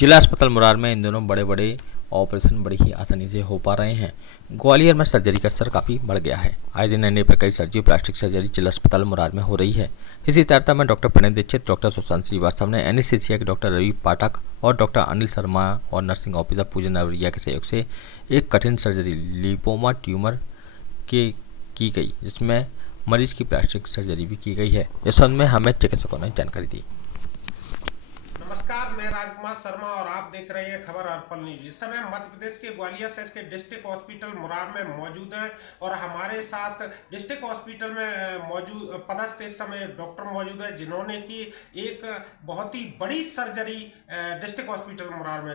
जिला अस्पताल मुरार में इन दोनों बड़े बड़े ऑपरेशन बड़ी ही आसानी से हो पा रहे हैं। ग्वालियर में सर्जरी का स्तर काफ़ी बढ़ गया है। आए दिन नए प्रकार की सर्जरी, प्लास्टिक सर्जरी जिला अस्पताल मुरार में हो रही है। इसी तरह में डॉक्टर प्रणय दीक्षित, डॉक्टर सुशांत श्रीवास्तव ने एनेस्थीसिया के डॉक्टर रवि पाठक और डॉक्टर अनिल शर्मा और नर्सिंग ऑफिसर पूजन नवरिया के सहयोग से एक कठिन सर्जरी लिपोमा ट्यूमर की गई, जिसमें मरीज की प्लास्टिक सर्जरी भी की गई है। इस संबंध में हमें चिकित्सकों ने जानकारी दी। नमस्कार, मैं राजकुमार शर्मा और आप देख रहे हैं खबर अर्पण न्यूज। इस समय मध्य प्रदेश के ग्वालियर शहर के डिस्ट्रिक्ट हॉस्पिटल मुरार में मौजूद हैं और हमारे साथ डिस्ट्रिक्ट हॉस्पिटल में मौजूद पदस्थ इस समय डॉक्टर मौजूद है, जिन्होंने की एक बहुत ही बड़ी सर्जरी डिस्ट्रिक्ट हॉस्पिटल मुरार में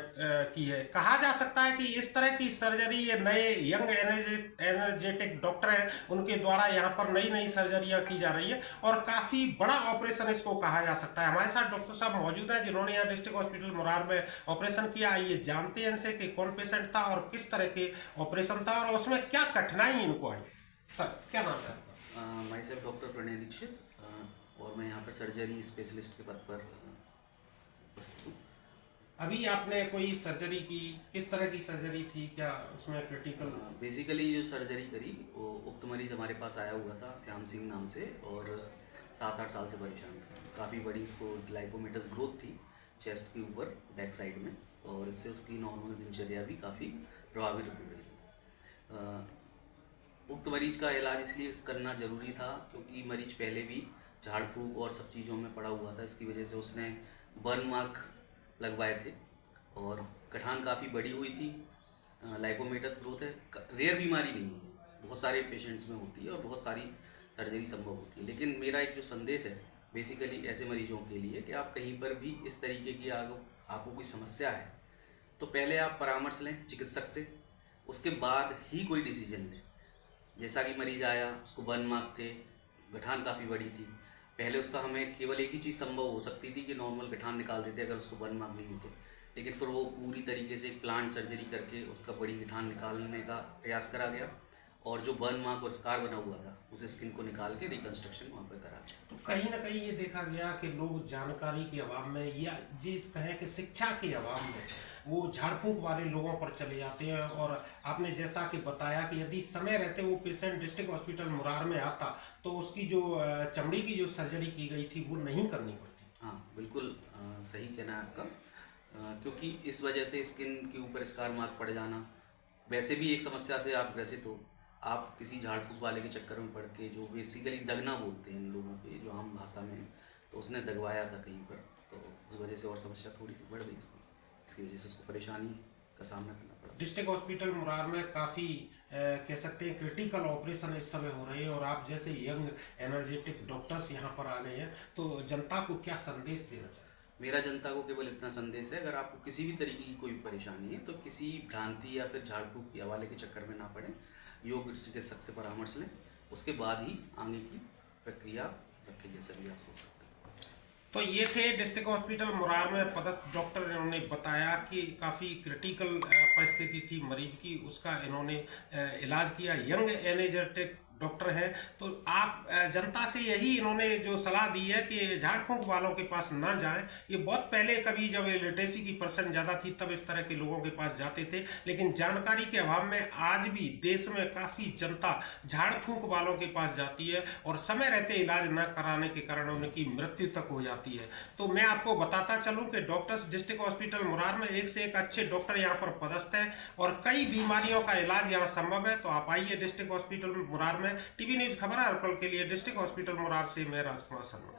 की है। कहा जा सकता है कि इस तरह की सर्जरी ये नए यंग एनर्जेटिक डॉक्टर हैं, उनके द्वारा यहाँ पर नई नई सर्जरियाँ की जा रही है और काफ़ी बड़ा ऑपरेशन इसको कहा जा सकता है। हमारे साथ डॉक्टर साहब मौजूद है जिन्होंने यहाँ डिस्ट्रिक्ट हॉस्पिटल मुरार में ऑपरेशन किया। आइए जानते हैं इनसे कि कौन पेशेंट था और किस तरह के ऑपरेशन था और उसमें क्या कठिनाई इनको आई। सर, क्या नाम है आपका? Myself doctor Pranay Dikshit और मैं यहाँ पर सर्जरी स्पेशलिस्ट के पद पर उपस्थित हूँ। अभी आपने कोई सर्जरी की, किस तरह की सर्जरी थी, क्या उसमें क्रिटिकल? बेसिकली जो सर्जरी करी वो उक्त मरीज हमारे पास आया हुआ था श्याम सिंह नाम से और 7-8 साल से परेशान था। काफ़ी बड़ी इसको लाइपोमेटस ग्रोथ थी चेस्ट के ऊपर बैक साइड में और इससे उसकी नॉर्मल दिनचर्या भी काफ़ी प्रभावित हो गई थी। उक्त मरीज का इलाज इसलिए करना ज़रूरी था क्योंकि मरीज पहले भी झाड़ फूक और सब चीज़ों में पड़ा हुआ था। इसकी वजह से उसने बर्न मार्क लगवाए थे और गठान काफ़ी बड़ी हुई थी। लाइपोमेटस ग्रोथ है, रेयर बीमारी नहीं है, बहुत सारे पेशेंट्स में होती है और बहुत सारी सर्जरी संभव होती है। लेकिन मेरा एक जो संदेश है बेसिकली ऐसे मरीजों के लिए कि आप कहीं पर भी इस तरीके की आपको कोई समस्या है तो पहले आप परामर्श लें चिकित्सक से, उसके बाद ही कोई डिसीजन लें। जैसा कि मरीज आया, उसको बर्न मार्क थे, गठान काफ़ी बड़ी थी, पहले उसका हमें केवल एक ही चीज़ संभव हो सकती थी कि नॉर्मल गठान निकाल देते अगर उसको बर्न मार्क नहीं होते। लेकिन फिर वो पूरी तरीके से प्लांट सर्जरी करके उसका बड़ी गठान निकालने का प्रयास करा गया और जो बर्न मार्क और स्कार बना हुआ था उस स्किन को निकाल के रिकन्स्ट्रक्शन वहाँ पर करा। तो कहीं ना कहीं ये देखा गया कि लोग जानकारी के अभाव में या जिस तरह के शिक्षा के अभाव में वो झाड़ फूक वाले लोगों पर चले जाते हैं और आपने जैसा कि बताया कि यदि समय रहते वो पेशेंट डिस्ट्रिक्ट हॉस्पिटल मुरार में आता तो उसकी जो चमड़ी की जो सर्जरी की गई थी वो नहीं करनी पड़ती। हाँ बिल्कुल, सही कहना है आपका। क्योंकि इस वजह से स्किन के ऊपर स्कार मार्क पड़ जाना वैसे भी एक समस्या से आप ग्रसित हो, आप किसी झाड़ फूक वाले के चक्कर में पड़ के, जो बेसिकली दगना बोलते हैं इन लोगों पे जो आम भाषा में, तो उसने दगवाया था कहीं पर, तो उस वजह से और समस्या थोड़ी सी बढ़ गई इसकी वजह से उसको परेशानी का सामना करना पड़ा। डिस्ट्रिक्ट हॉस्पिटल मुरार में काफ़ी कह सकते हैं क्रिटिकल ऑपरेशन इस समय हो रहे हैं और आप जैसे यंग एनर्जेटिक डॉक्टर्स यहाँ पर आ गए हैं, तो जनता को क्या संदेश देना चाहिए? मेरा जनता को केवल इतना संदेश है, अगर आपको किसी भी तरीके की कोई परेशानी है तो किसी भ्रांति या फिर झाड़ फूक के हवाले के चक्कर में ना पड़े, योग चिकित्सक से परामर्श लें, उसके बाद ही आगे की प्रक्रिया रखें जैसा भी आप सोच सकते हैं। तो ये थे डिस्ट्रिक्ट हॉस्पिटल मुरार में पदस्थ डॉक्टर, इन्होंने बताया कि काफ़ी क्रिटिकल परिस्थिति थी मरीज की, उसका इन्होंने इलाज किया। यंग एनर्जेटिक डॉक्टर हैं, तो आप जनता से यही इन्होंने जो सलाह दी है कि झाड़ फूंक वालों के पास ना जाएं। ये बहुत पहले कभी जब लिटरेसी की परसेंट ज़्यादा थी तब इस तरह के लोगों के पास जाते थे, लेकिन जानकारी के अभाव में आज भी देश में काफ़ी जनता झाड़ फूंक वालों के पास जाती है और समय रहते इलाज न कराने के कारण उनकी मृत्यु तक हो जाती है। तो मैं आपको बताता चलूँ कि डॉक्टर्स डिस्ट्रिक्ट हॉस्पिटल मुरार में एक से एक अच्छे डॉक्टर यहाँ पर पदस्थ हैं और कई बीमारियों का इलाज यहाँ संभव है। तो आप आइए डिस्ट्रिक्ट हॉस्पिटल मुरार में। टीवी न्यूज खबर अर्पण के लिए डिस्ट्रिक्ट हॉस्पिटल मुरार से मैं राजकुमार शर्मा।